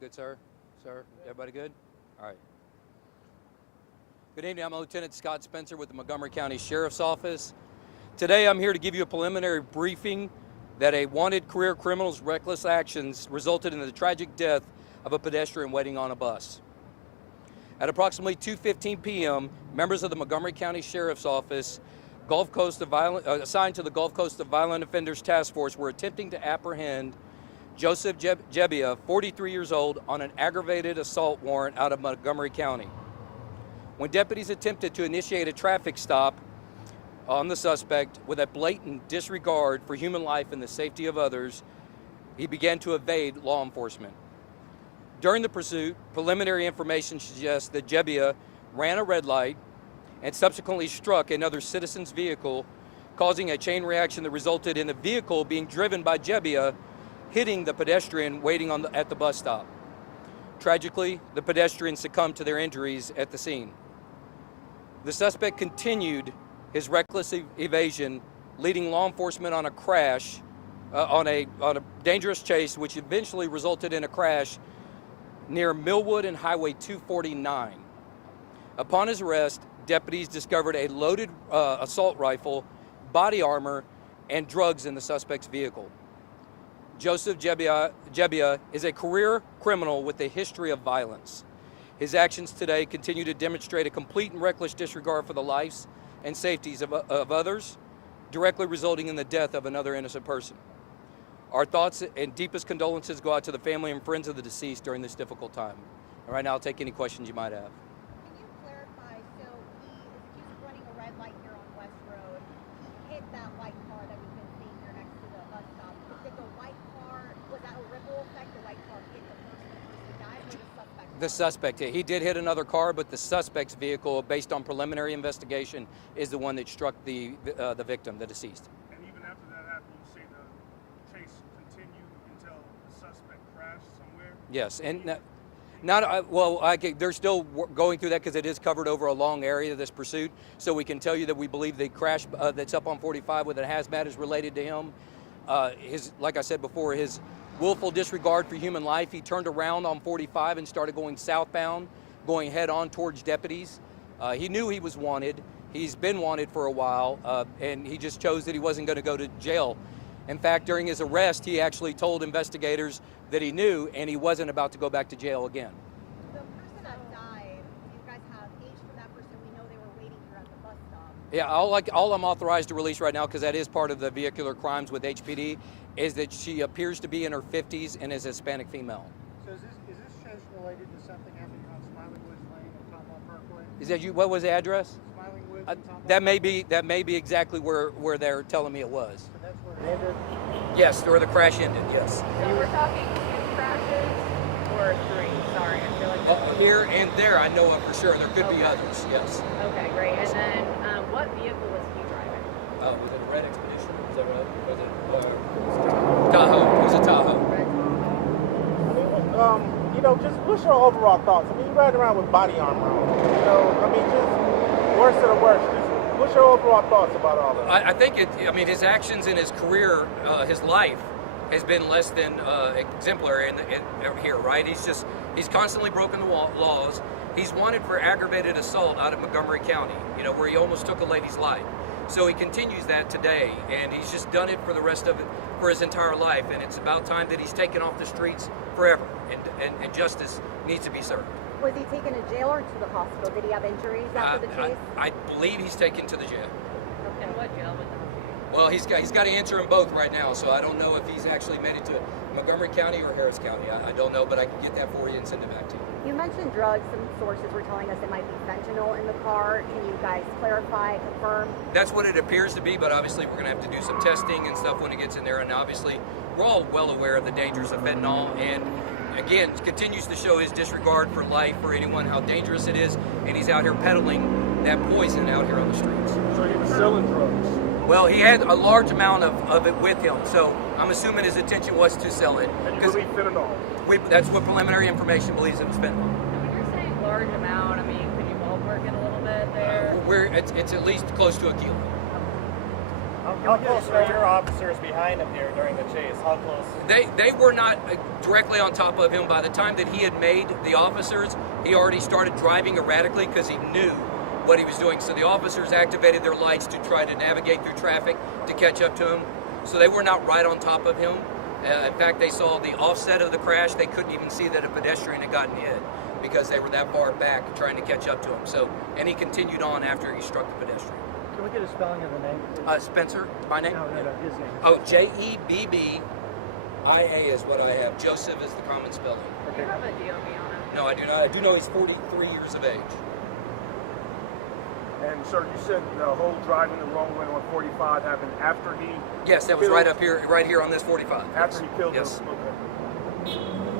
Good, sir? Sir, everybody good? All right. Good evening. I'm Lieutenant Scott Spencer with the Montgomery County Sheriff's Office. Today I'm here to give you a preliminary briefing that a wanted career criminal's reckless actions resulted in the tragic death of a pedestrian waiting on a bus. At approximately 2:15 p.m., members of the Montgomery County Sheriff's Office assigned to the Gulf Coast of Violent Offenders Task Force were attempting to apprehend Joseph Jebbia, 43 years old, on an aggravated assault warrant out of Montgomery County. When deputies attempted to initiate a traffic stop on the suspect with a blatant disregard for human life and the safety of others, he began to evade law enforcement. During the pursuit, preliminary information suggests that Jebbia ran a red light and subsequently struck another citizen's vehicle, causing a chain reaction that resulted in the vehicle being driven by Jebbia hitting the pedestrian waiting at the bus stop. Tragically, the pedestrian succumbed to their injuries at the scene. The suspect continued his reckless evasion, leading law enforcement on a crash, on a dangerous chase, which eventually resulted in a crash near Millwood and Highway 249. Upon his arrest, deputies discovered a loaded assault rifle, body armor, and drugs in the suspect's vehicle. Joseph Jebbia is a career criminal with a history of violence. His actions today continue to demonstrate a complete and reckless disregard for the lives and safeties of others, directly resulting in the death of another innocent person. Our thoughts and deepest condolences go out to the family and friends of the deceased during this difficult time. And right now, I'll take any questions you might have. Can you clarify, so he is accused of running a red light here on West Road. He hit that white car that we've been seeing here next to the bus stop. Did the white car, was that a ripple effect? The white car hit the person died, or the suspect? The suspect, he did hit another car, but the suspect's vehicle, based on preliminary investigation, is the one that struck the victim, the deceased. And even after that happened, you say the chase continued until the suspect crashed somewhere? Yes, and they're still going through that because it is covered over a long area, this pursuit. So we can tell you that we believe the crash that's up on 45 with a hazmat is related to him. Like I said before, his willful disregard for human life, he turned around on 45 and started going southbound, going head on towards deputies. He knew he was wanted. He's been wanted for a while, and he just chose that he wasn't going to go to jail. In fact, during his arrest, he actually told investigators that he knew and he wasn't about to go back to jail again. The person that died, you guys have age for that person. We know they were waiting here at the bus stop. Yeah, all I'm authorized to release right now, because that is part of the vehicular crimes with HPD, is that she appears to be in her 50s and is a Hispanic female. So is this chase related to something happening on Smiling Woods Lane and Tomahawk Parkway? Is that you? What was the address? Smiling Woods and Tomahawk? That may be exactly where they're telling me it was. So that's where it ended? Yes, where the crash ended. Yes. So we're talking 2 crashes or 3? Sorry, I feel like Here and there, I know of for sure. There could be others. Yes. Okay, great. And then, what vehicle was he driving? Was it a red Expedition? Was that right? Was it Tahoe? It was a Tahoe. I mean, just what's your overall thoughts? I mean, you riding around with body armor on. Just worst of the worst. Just what's your overall thoughts about all that? I think his actions in his career, his life, has been less than exemplary here, right? He's constantly broken the laws. He's wanted for aggravated assault out of Montgomery County, where he almost took a lady's life. So he continues that today, and he's just done it for his entire life, and it's about time that he's taken off the streets forever, and justice needs to be served. Was he taken to jail or to the hospital? Did he have injuries after the chase? I believe he's taken to the jail. And what jail was that? Well, he's got to answer them both right now, so I don't know if he's actually made it to Montgomery County or Harris County. I don't know, but I can get that for you and send it back to you. You mentioned drugs. Some sources were telling us it might be fentanyl in the car. Can you guys clarify, confirm? That's what it appears to be, but obviously we're going to have to do some testing and stuff when it gets in there, and obviously we're all well aware of the dangers of fentanyl, and again, continues to show his disregard for life, for anyone, how dangerous it is, and he's out here peddling that poison out here on the streets. So he was selling drugs? Well, he had a large amount of it with him, so I'm assuming his intention was to sell it. And you believe fentanyl? That's what preliminary information believes it was fentanyl. And when you're saying large amount, I mean, could you ballpark it a little bit there? It's at least close to a kilo. How close were your officers behind him here during the chase? How close? They were not directly on top of him. By the time that he had made the officers, he already started driving erratically because he knew what he was doing. So the officers activated their lights to try to navigate through traffic to catch up to him. So they were not right on top of him. In fact, they saw the offset of the crash. They couldn't even see that a pedestrian had gotten hit because they were that far back trying to catch up to him. So, and he continued on after he struck the pedestrian. Can we get a spelling of the name? Spencer, my name? No, his name. Oh, Jebbia is what I have. Joseph is the common spelling. Do you have a DOB on him? No, I do not. I do know he's 43 years of age. And sir, you said the whole driving the wrong way on 45 happened after he. Yes, that was right up here, right here on this 45. After he killed Yes. him. Okay.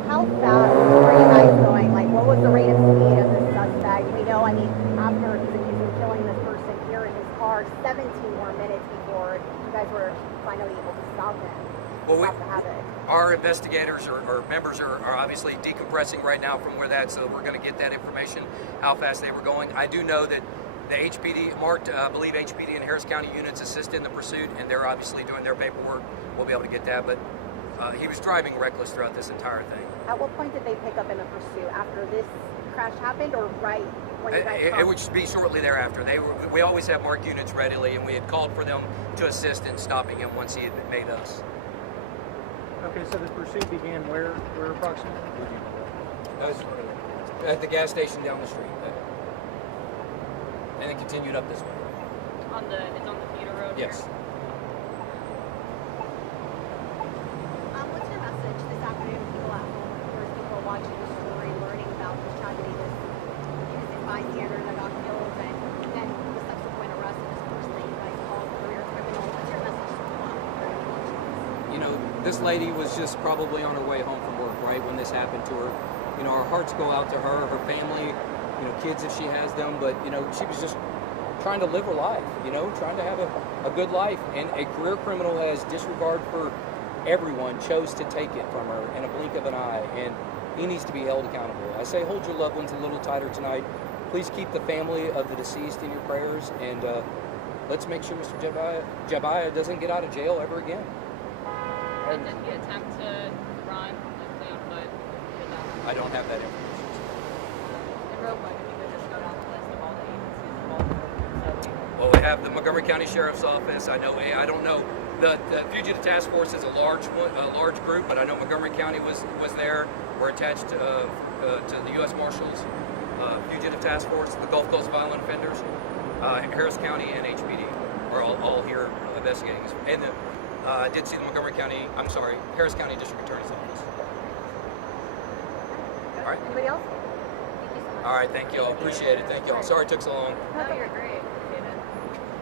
How fast were you guys going? Like, what was the rate of speed of this suspect? We know, I mean, after he's accused of killing this person here in his car, 17 more minutes before you guys were finally able to stop him. Well, Stop the havoc. our investigators or members are obviously decompressing right now from where that, so we're going to get that information, how fast they were going. I do know that the HPD, I believe HPD and Harris County units assist in the pursuit, and they're obviously doing their paperwork. We'll be able to get that, but he was driving reckless throughout this entire thing. At what point did they pick up in the pursuit? After this crash happened, or right when you guys It would just be shortly thereafter. We always have marked units readily, and we had called for them to assist in stopping him once he had made us. Okay, so the pursuit began where approximately? That was at the gas station down the street. And it continued up this way. It's on the feeder road. Yes. Here. What's your message this afternoon to people at home, or people watching the story, learning about this tragedy, this innocent bystander that got killed, and then the subsequent arrest of this person that you guys called a career criminal? What's your message to people out there watching this? You know, this lady was just probably on her way home from work, right, when this happened to her. You know, our hearts go out to her, her family, you know, kids if she has them, but, you know, she was just trying to live her life, you know, trying to have a good life. And a career criminal has disregard for everyone, chose to take it from her in a blink of an eye, and he needs to be held accountable. I say hold your loved ones a little tighter tonight. Please keep the family of the deceased in your prayers, and let's make sure Mr. Jebbia doesn't get out of jail ever again. And did he attempt to run and flee on foot? I don't have that information. And real quick, if you could just go down the list of all the agencies involved. Well, we have the Montgomery County Sheriff's Office. I don't know. The Fugitive Task Force is a large group, but I know Montgomery County was there. We're attached to the U.S. Marshals Fugitive Task Force, the Gulf Coast Violent Offenders, Harris County, and HPD are all here investigating. And I did see the Harris County District Attorney's Office. All right. Anybody else? Thank you so much. All right. Thank you all. Appreciate it. Thank you all. Sorry it took so long. No, you're great.